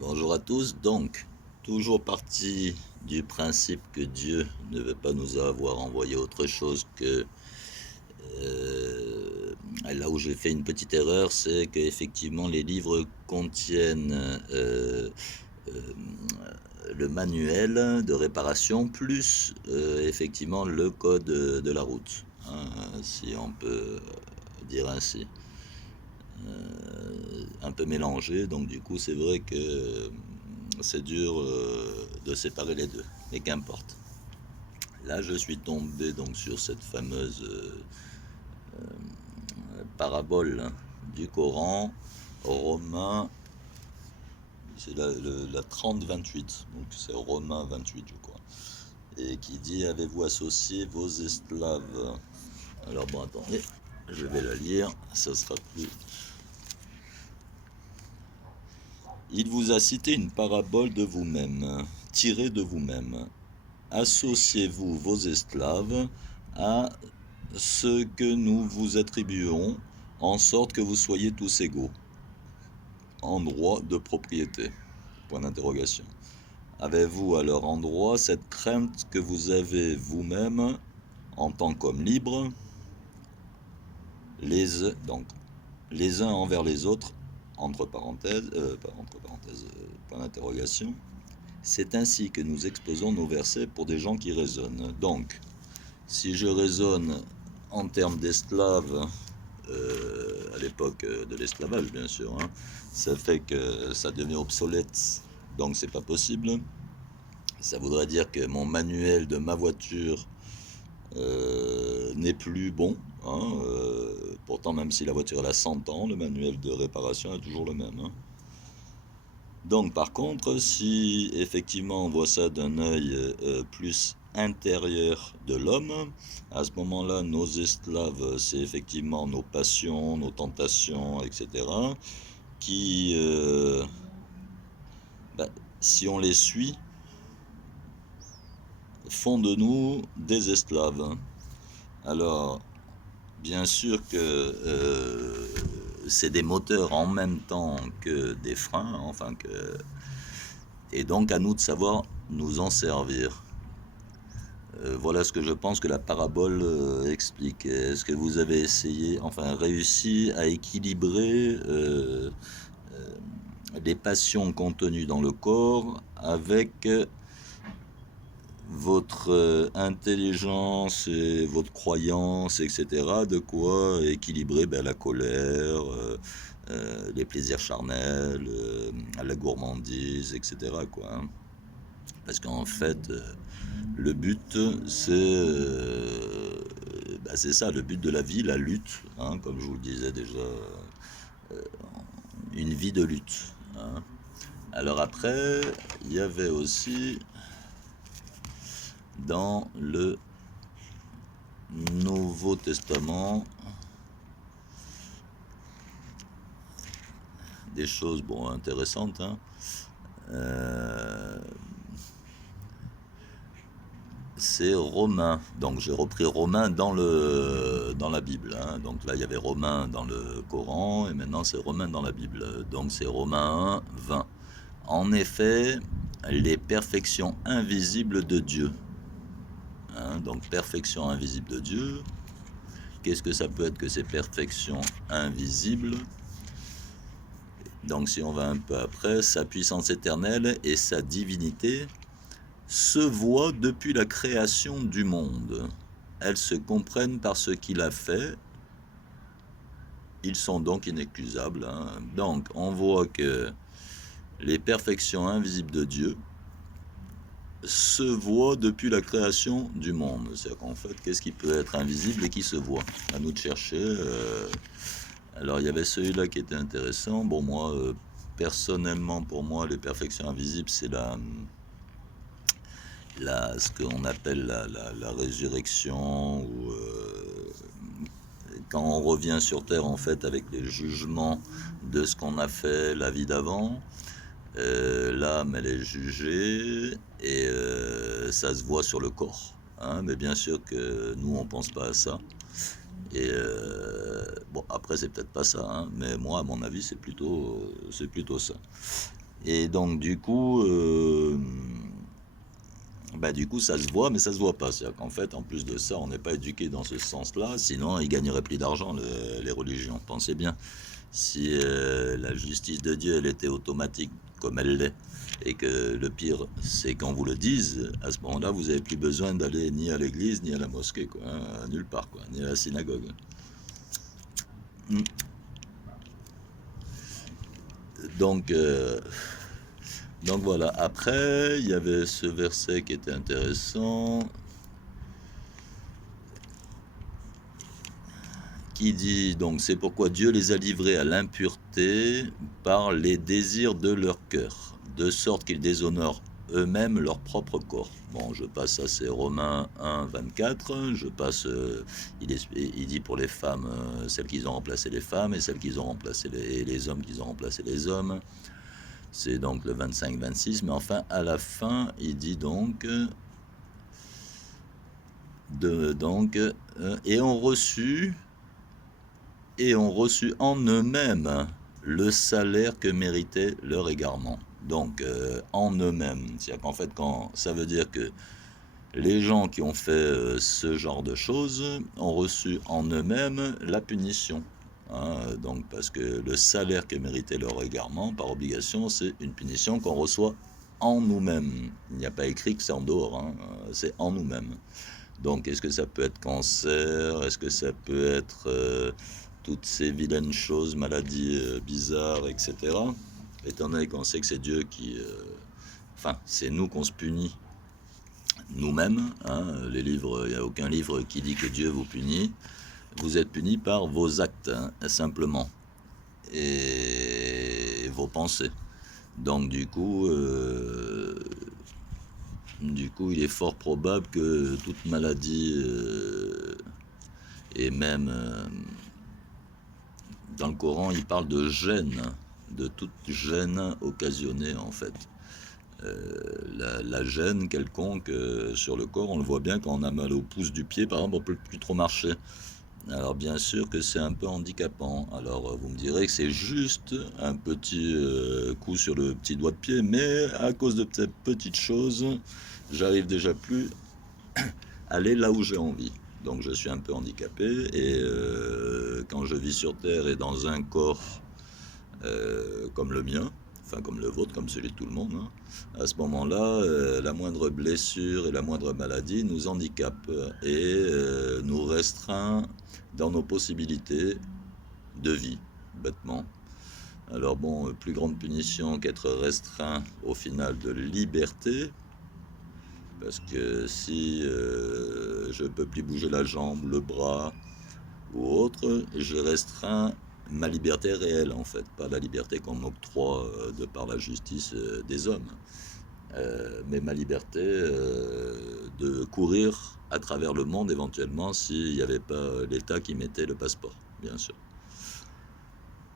Bonjour à tous, donc, toujours parti du principe que Dieu ne veut pas nous avoir envoyé autre chose que... là où j'ai fait une petite erreur, c'est qu'effectivement les livres contiennent euh, le manuel de réparation plus effectivement le code de la route, hein, si on peut dire ainsi. Un peu mélangé, donc du coup c'est vrai que c'est dur de séparer les deux, mais qu'importe. Là je suis tombé donc sur cette fameuse parabole du Coran, Romains, c'est la 30-28, donc c'est Romains 28 je crois, et qui dit: avez-vous associé vos esclaves? Alors bon, attendez, je vais la lire, ça sera plus... Il vous a cité une parabole de vous-même, tirée de vous-même. Associez-vous vos esclaves à ce que nous vous attribuons, en sorte que vous soyez tous égaux, en droit de propriété. Point d'interrogation. Avez-vous à leur endroit cette crainte que vous avez vous-même en tant qu'hommes libres, donc, les uns envers les autres, entre parenthèses, point d'interrogation. C'est ainsi que nous exposons nos versets pour des gens qui raisonnent. Donc, si je raisonne en termes d'esclaves, à l'époque de l'esclavage, bien sûr, hein, ça fait que ça devient obsolète, donc c'est pas possible. Ça voudrait dire que mon manuel de ma voiture n'est plus bon, hein, pourtant, même si la voiture elle a 100 ans, le manuel de réparation est toujours le même, hein. Donc par contre, si effectivement on voit ça d'un œil plus intérieur de l'homme, à ce moment-là, nos esclaves, c'est effectivement nos passions, nos tentations, etc., qui, bah, si on les suit, font de nous des esclaves. Alors, bien sûr que c'est des moteurs en même temps que des freins, enfin que... Et donc à nous de savoir nous en servir. Voilà ce que je pense que la parabole explique. Est-ce que vous avez essayé, enfin réussi à équilibrer les passions contenues dans le corps avec votre intelligence et votre croyance, etc. De quoi équilibrer la colère, les plaisirs charnels, la gourmandise, etc. quoi, hein. Parce qu'en fait, le but, c'est ça, le but de la vie, la lutte, hein, comme je vous le disais déjà, une vie de lutte, hein. Alors après, il y avait aussi dans le Nouveau Testament des choses bon intéressantes, hein. Euh, c'est Romain. Donc j'ai repris Romain dans la Bible, hein. Donc là il y avait Romain dans le Coran et maintenant c'est Romain dans la Bible. Donc c'est Romains 1, 20. En effet, les perfections invisibles de Dieu. Hein, donc perfection invisible de Dieu. Qu'est-ce que ça peut être que ces perfections invisibles? Donc si on va un peu après, sa puissance éternelle et sa divinité se voient depuis la création du monde. Elles se comprennent par ce qu'il a fait. Ils sont donc inexcusables, hein. Donc on voit que les perfections invisibles de Dieu se voient depuis la création du monde. C'est-à-dire qu'en fait, qu'est-ce qui peut être invisible et qui se voit? À nous de chercher. Alors il y avait celui-là qui était intéressant. Bon, moi, personnellement, pour moi, les perfections invisibles, c'est ce qu'on appelle la résurrection, ou quand on revient sur Terre, en fait, avec les jugements de ce qu'on a fait la vie d'avant. L'âme, elle est jugée et ça se voit sur le corps, hein, mais bien sûr que nous, on pense pas à ça. Et bon, après, c'est peut-être pas ça, hein, mais moi, à mon avis, c'est plutôt ça. Et donc du coup, ça se voit, mais ça se voit pas. C'est-à-dire qu'en fait, en plus de ça, on n'est pas éduqué dans ce sens-là. Sinon, ils gagneraient plus d'argent, les religions. Pensez bien. Si la justice de Dieu, elle était automatique, comme elle l'est, et que le pire, c'est qu'on vous le dise, à ce moment-là, vous n'avez plus besoin d'aller ni à l'église, ni à la mosquée, quoi, hein, nulle part, quoi, ni à la synagogue. Mm. Donc, euh, donc voilà. Après, il y avait ce verset qui était intéressant, qui dit donc c'est pourquoi Dieu les a livrés à l'impureté par les désirs de leur cœur, de sorte qu'ils déshonorent eux-mêmes leur propre corps. Bon, je passe ça, c'est Romains 1, 24. Je passe, il dit pour les femmes, celles qui ont remplacé les femmes et celles qui ont remplacé les hommes qui ont remplacé les hommes. C'est donc le 25, 26. Mais enfin, à la fin, il dit donc, et ont reçu en eux-mêmes le salaire que méritait leur égarement. Donc, en eux-mêmes. C'est-à-dire qu'en fait, ça veut dire que les gens qui ont fait ce genre de choses ont reçu en eux-mêmes la punition. Hein, donc, parce que le salaire que méritait leur égarement, par obligation, c'est une punition qu'on reçoit en nous-mêmes. Il n'y a pas écrit que c'est en dehors, hein, c'est en nous-mêmes. Donc, est-ce que ça peut être cancer? Est-ce que ça peut être toutes ces vilaines choses, maladies bizarres, etc. Étant donné qu'on sait que c'est Dieu qui... Enfin, c'est nous qu'on se punit nous-mêmes. Hein, les livres, il n'y a aucun livre qui dit que Dieu vous punit. Vous êtes puni par vos actes, hein, simplement. Et vos pensées. Donc, du coup, il est fort probable que toute maladie... et même dans le Coran, il parle de gêne, de toute gêne occasionnée en fait. La gêne quelconque sur le corps, on le voit bien quand on a mal au pouce du pied, par exemple, on ne peut plus trop marcher. Alors bien sûr que c'est un peu handicapant. Alors vous me direz que c'est juste un petit coup sur le petit doigt de pied, mais à cause de cette petite chose, j'arrive déjà plus à aller là où j'ai envie. Donc je suis un peu handicapé et quand je vis sur Terre et dans un corps comme le mien, enfin comme le vôtre, comme celui de tout le monde, hein, à ce moment-là, la moindre blessure et la moindre maladie nous handicape et nous restreint dans nos possibilités de vie, bêtement. Alors bon, plus grande punition qu'être restreint au final de liberté, parce que si je ne peux plus bouger la jambe, le bras ou autre, je restreins ma liberté réelle en fait, pas la liberté qu'on m'octroie de par la justice des hommes, mais ma liberté de courir à travers le monde éventuellement s'il n'y avait pas l'État qui mettait le passeport, bien sûr.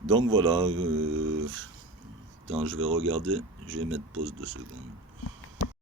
Donc voilà, attends, je vais regarder, je vais mettre pause 2 secondes.